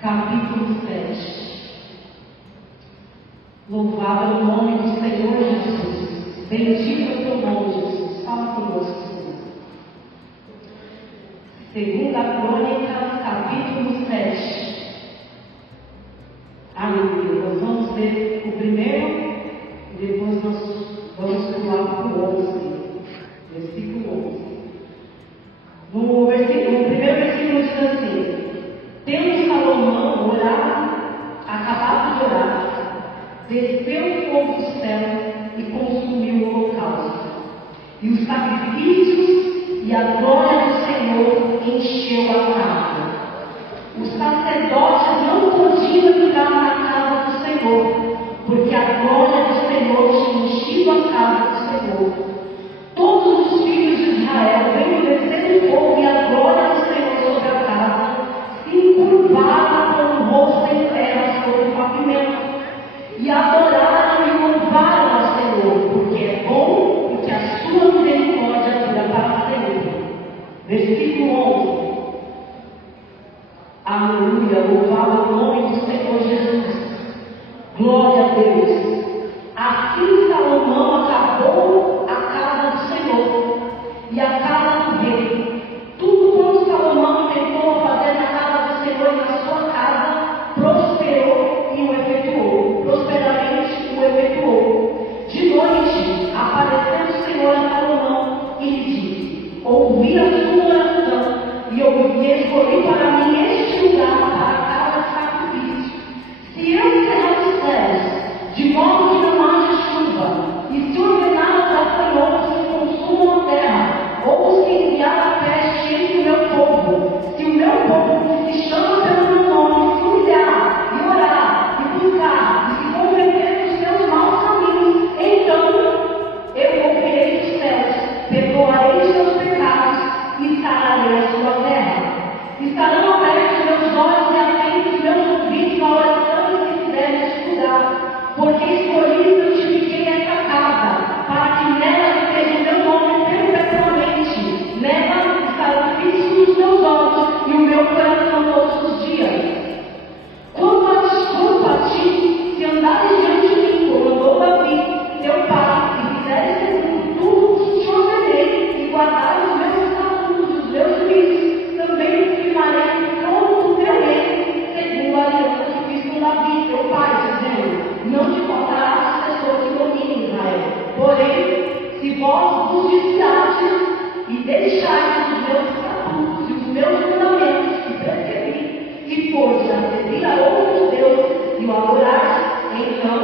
capítulo 7. Louvado é o nome do Senhor Jesus. Bendito é o teu nome, Jesus. Fala conosco, Senhor. Segunda Crônica, capítulo 7. Aleluia. Nós vamos ver o primeiro e depois nós vamos pular para o 11. Versículo 11. No primeiro versículo diz assim: tendo Salomão orado, acabado de orar, desceu o fogo do céu e consumiu o holocausto, e os sacrifícios e a glória do Senhor encheu a casa. Os sacerdotes não podiam entrar na casa do Senhor, porque a glória do Senhor tinha enchido a casa do Senhor. Todos os filhos de Israel, vendo descer o fogo e a glória do Senhor sobre a casa, se encurvaram com o rosto em terra sobre o pavimento, e adoraram e louvaram ao Senhor, porque é bom, porque a sua misericórdia dura para sempre. Versículo 11. Aleluia, louvado o nome do Senhor Jesus. Glória a Deus. Assim Salomão acabou a casa do Senhor e a casa do rei. Tudo quanto Salomão tentou fazer na casa do Senhor e na sua casa, prosperou e o efetuou. Prosperamente o efetuou. De noite apareceu o Senhor a Salomão e lhe disse: ouvi a sua oração e eu escolhi para mim este lugar para a casa de sacrifício. Se eu cerrar os céus, de modo que não haja chuva, e se ordenar aos gafanhotos que consumam a terra, ou se enviar a peste entre o meu povo, se o meu povo que se chama pelo meu nome se humilhar e orar e buscar e se converter dos seus maus caminhos, então eu ouvirei dos céus, perdoarei seus pecados e sararei a sua terra. Estarão abertos meus olhos e atentos meus ouvidos na oração que se deve estudar, porque escolhi e santifiquei esta casa, para que nela esteja o meu nome perpetuamente. Nela estarão fixos os meus olhos e o meu coração todos os dias. Quanto a ti, se andares diante de mim, como andou Davi, teu pai, e fizeres segundo tudo o que te ordenei, e guardares os meus estatutos, os meus juízos, também te firmarei em todo o teu reino, segundo a aliança que fiz com Davi, teu pai, dizendo: não te faltará sucessor que domine Israel. Porém, se vós vos desviardes e deixardes os meus estatutos e os meus mandamentos que prescrevi, e fordes a servir a outros deuses e o adorardes, então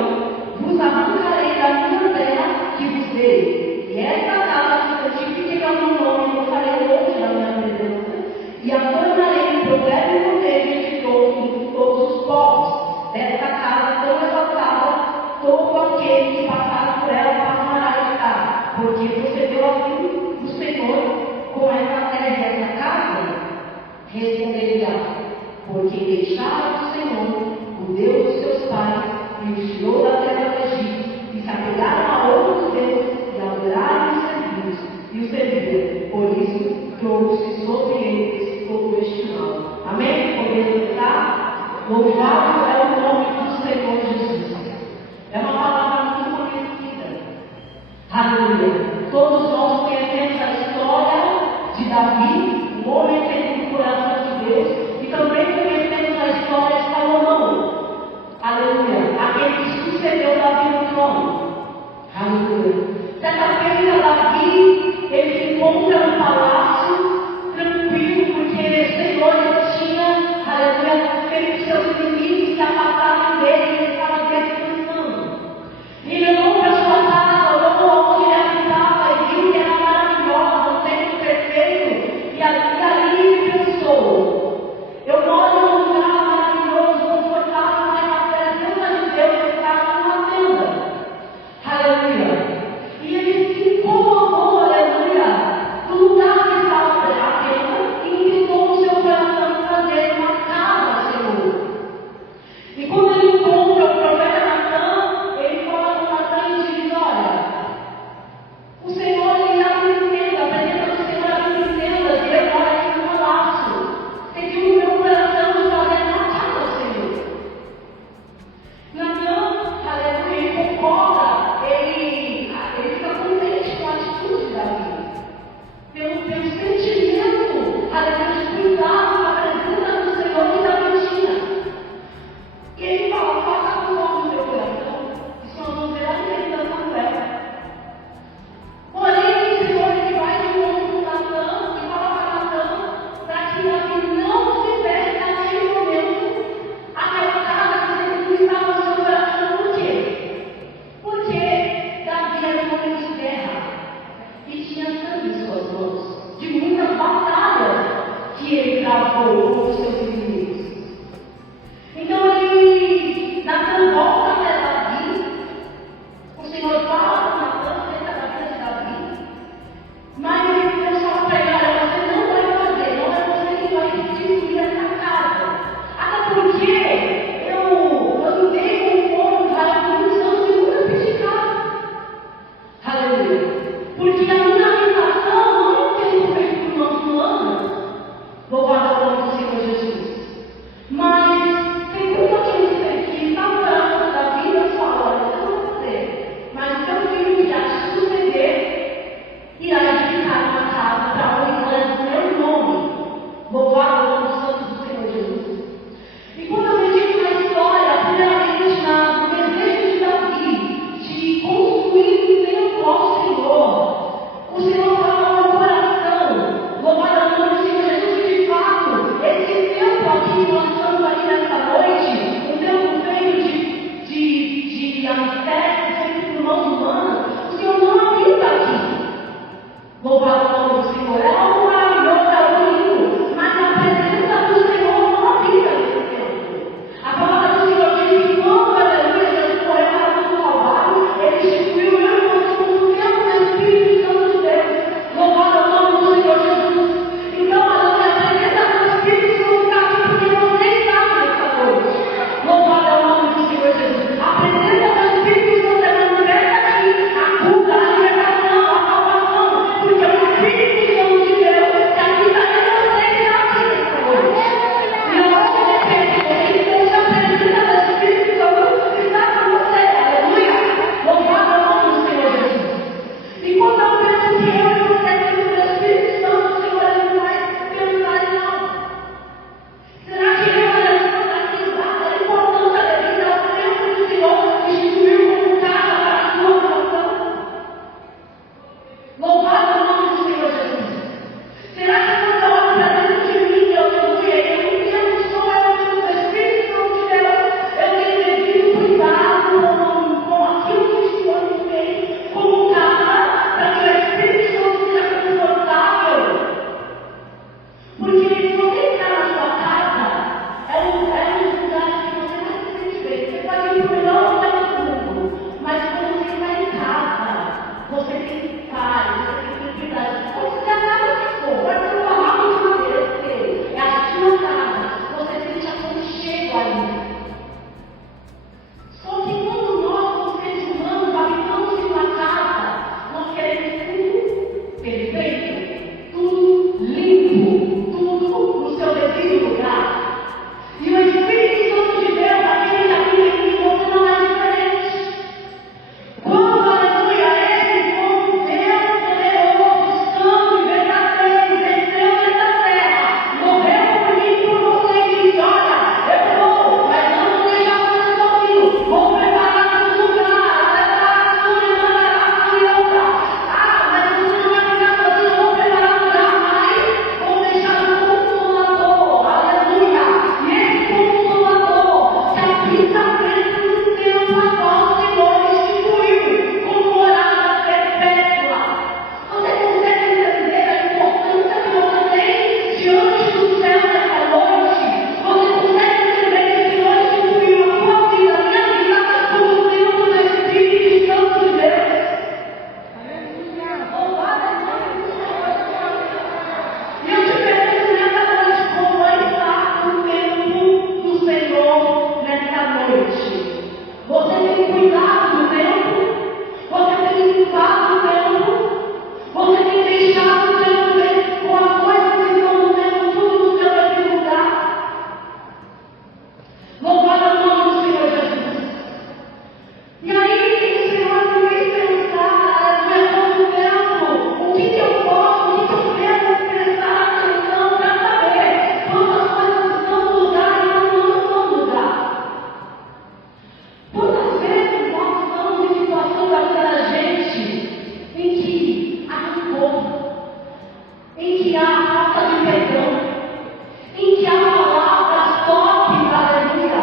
vos arrancarei da minha terra que vos dei. E esta casa que santifiquei ao meu nome, não farei longe da minha presença, e a tornarei em provérbio e protejo de todos os povos. Desta casa tão exaltada, todo aquele que passar por ela passará a estar, porque procedeu assim o Senhor com essa terra e essa casa. Responderá: porque deixaram o Senhor, o Deus dos seus pais, e os tirou da terra do Egito, e se apegaram a outros deuses, e adoraram e os serviram. Por isso trouxe sobre eles todo este mal. Amém? Podemos estar? Louvado é o nome do Senhor Jesus. É uma palavra muito conhecida. Aleluia. Todos nós conhecemos a história de Davi, o homem segundo o coração de Deus, e também conhecemos a história de Salomão. Aleluia. Aquele que sucedeu Davi no trono. Aleluia. Certa feita, Davi, ele se encontra no palácio, tranquilo, porque o Senhor tinha, aleluia, feito seus inimigos se afastarem dele, e ele estava descansando. Ele olhou para sua casa, olhou onde ele habitava, e viu que era maravilhosa, um templo perfeito, e ali ele pensou: Louvado é o nome do Senhor Jesus. E aí o Senhor me fez pensar, no tempo, o que eu posso, o que eu devo prestar atenção para saber quando as coisas estão no lugar e quando não estão no lugar. Quantas vezes nós estamos em situação da vida da gente em que há rancor, em que há falta de perdão, em que há palavras top, aleluia,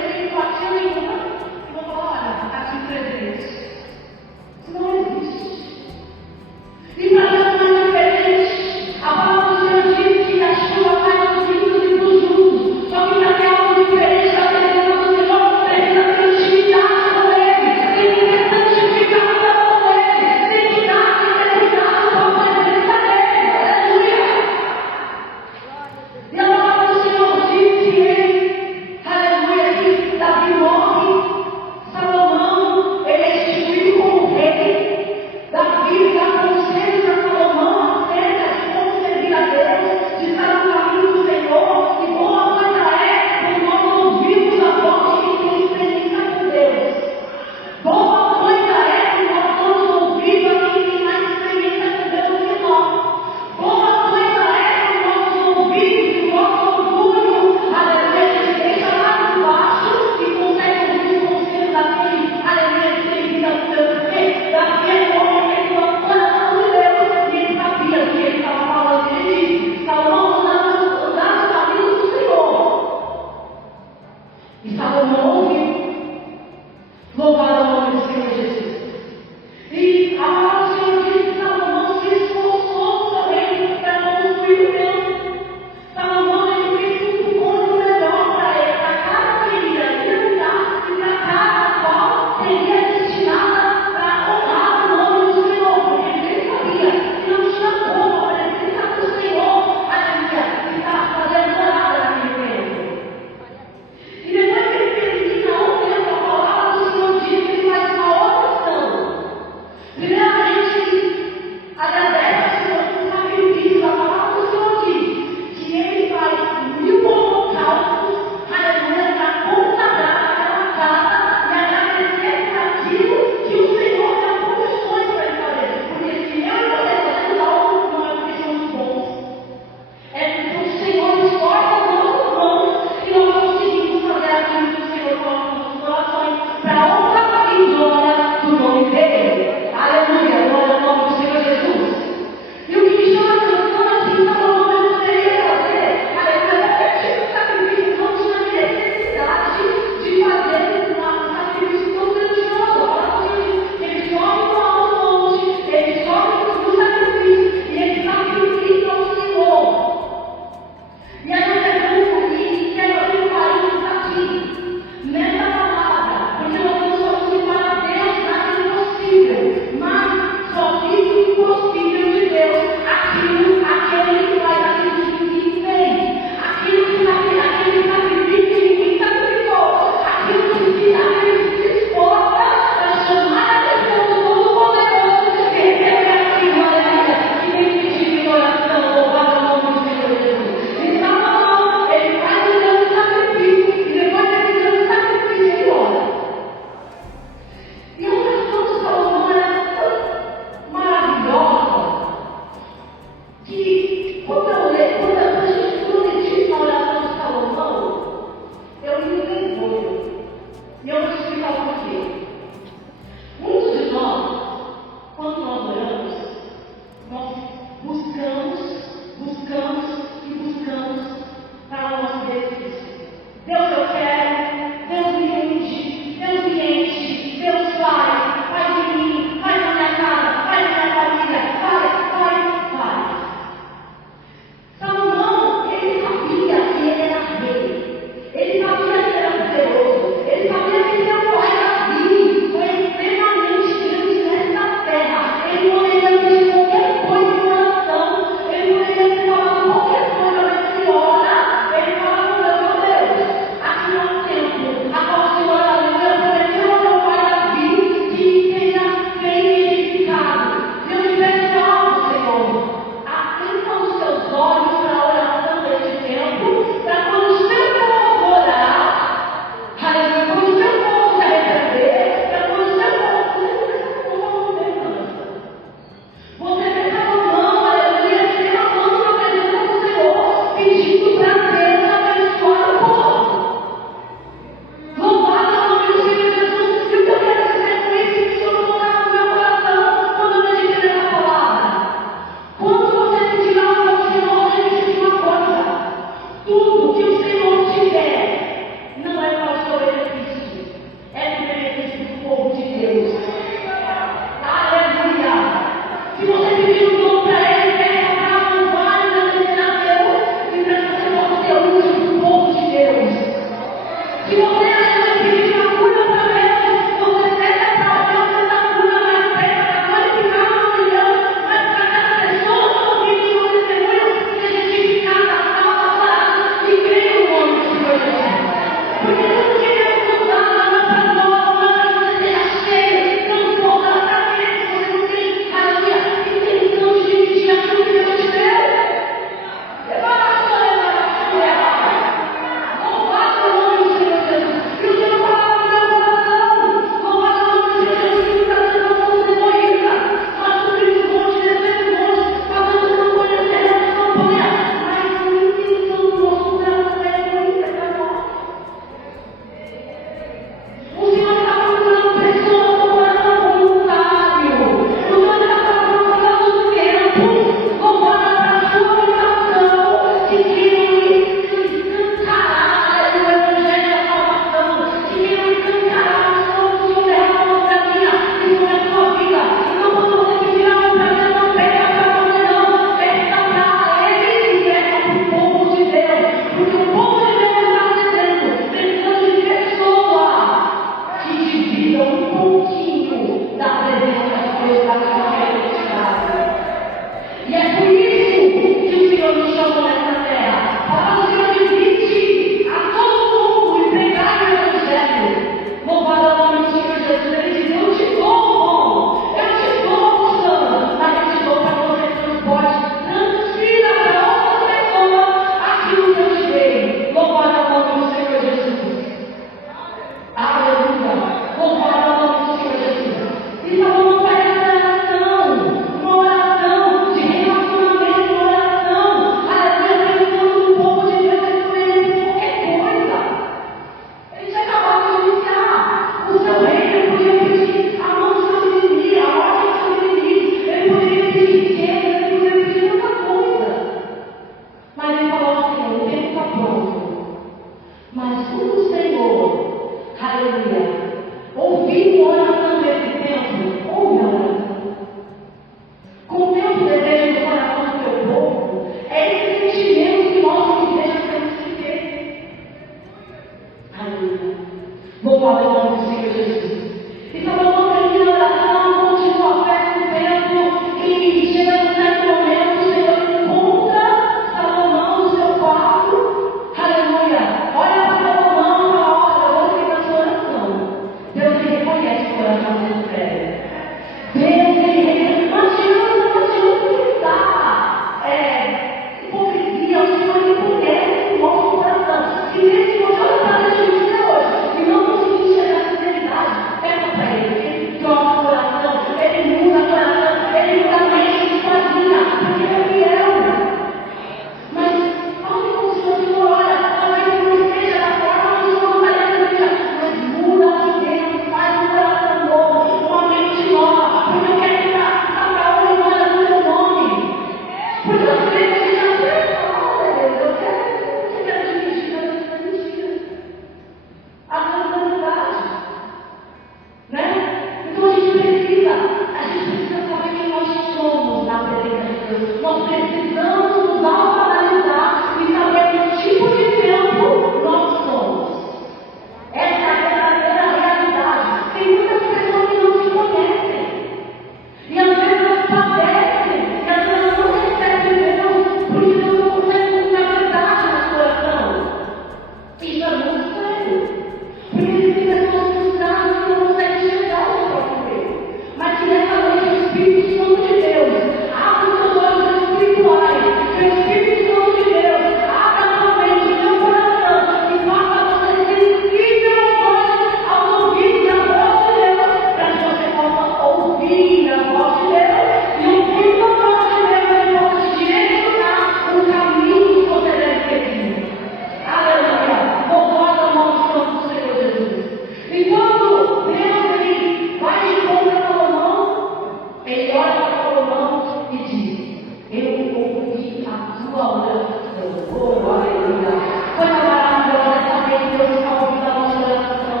Oh, aleluia. Coisa maravilhosa é saber que Deus está ouvindo a nossa oração.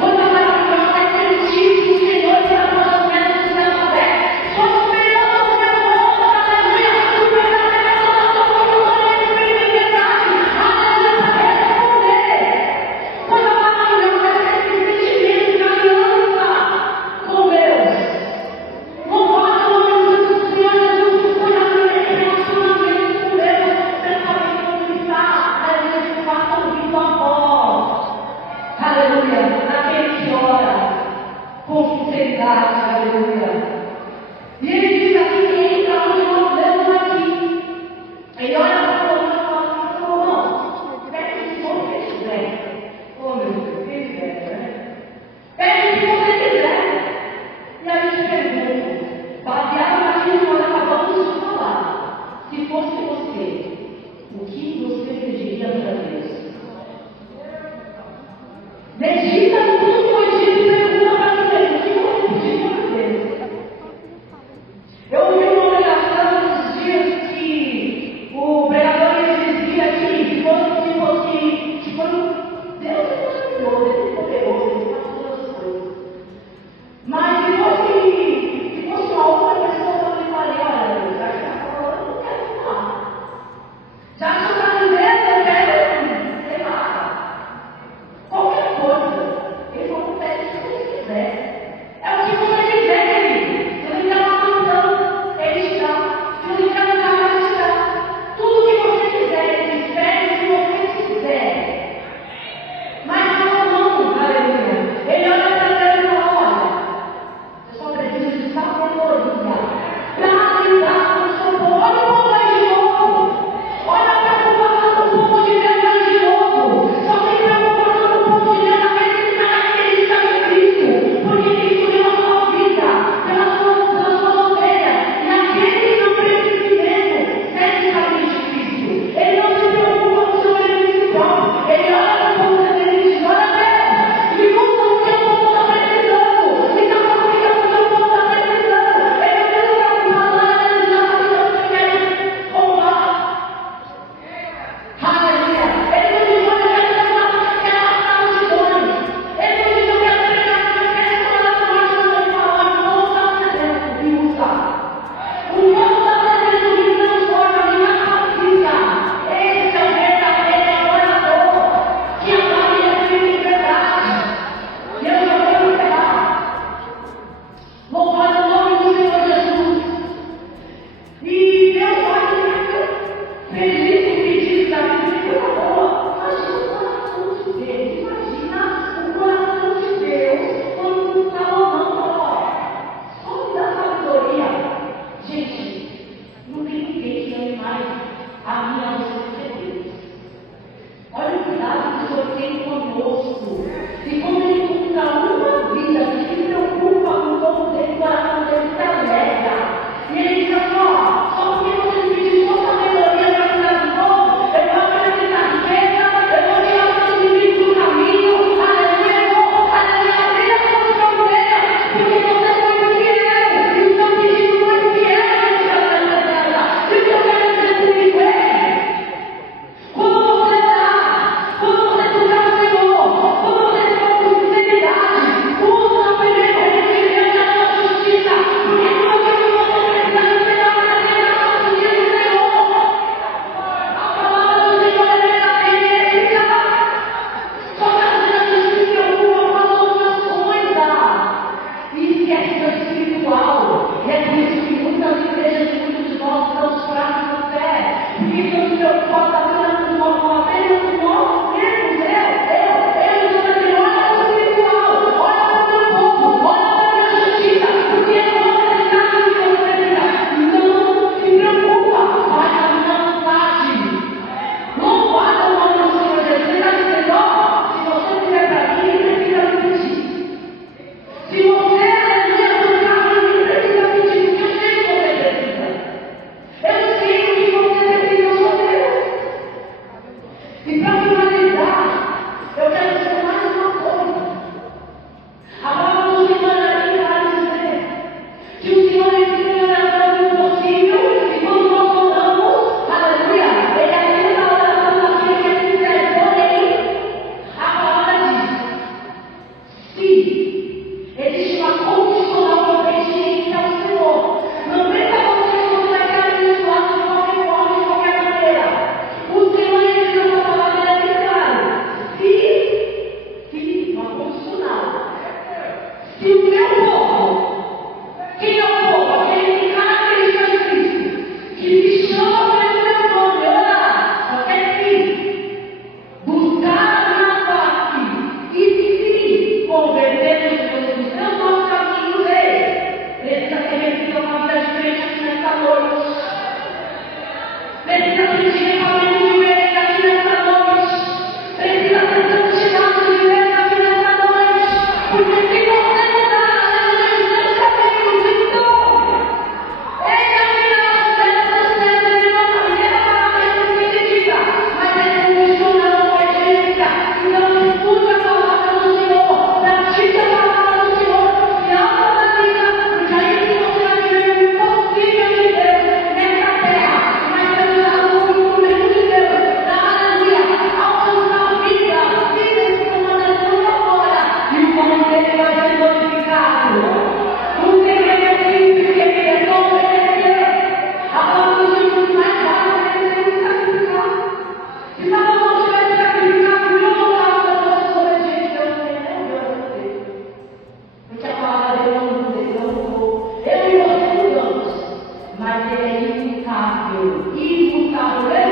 Coisa maravilhosa é sentir que o Senhor está com as portas do céu abertas. Somos melhores do que a volta, aleluia. O verdadeiro é o nosso mundo, aleluia, em verdade. Aleluia, para responder. Coisa maravilhosa é ter esse sentimento de aliança com Deus. Louvado o nome do Senhor Jesus, por esse relacionamento com Deus, você sabe conquistar. mas ele é imutável. Imutável.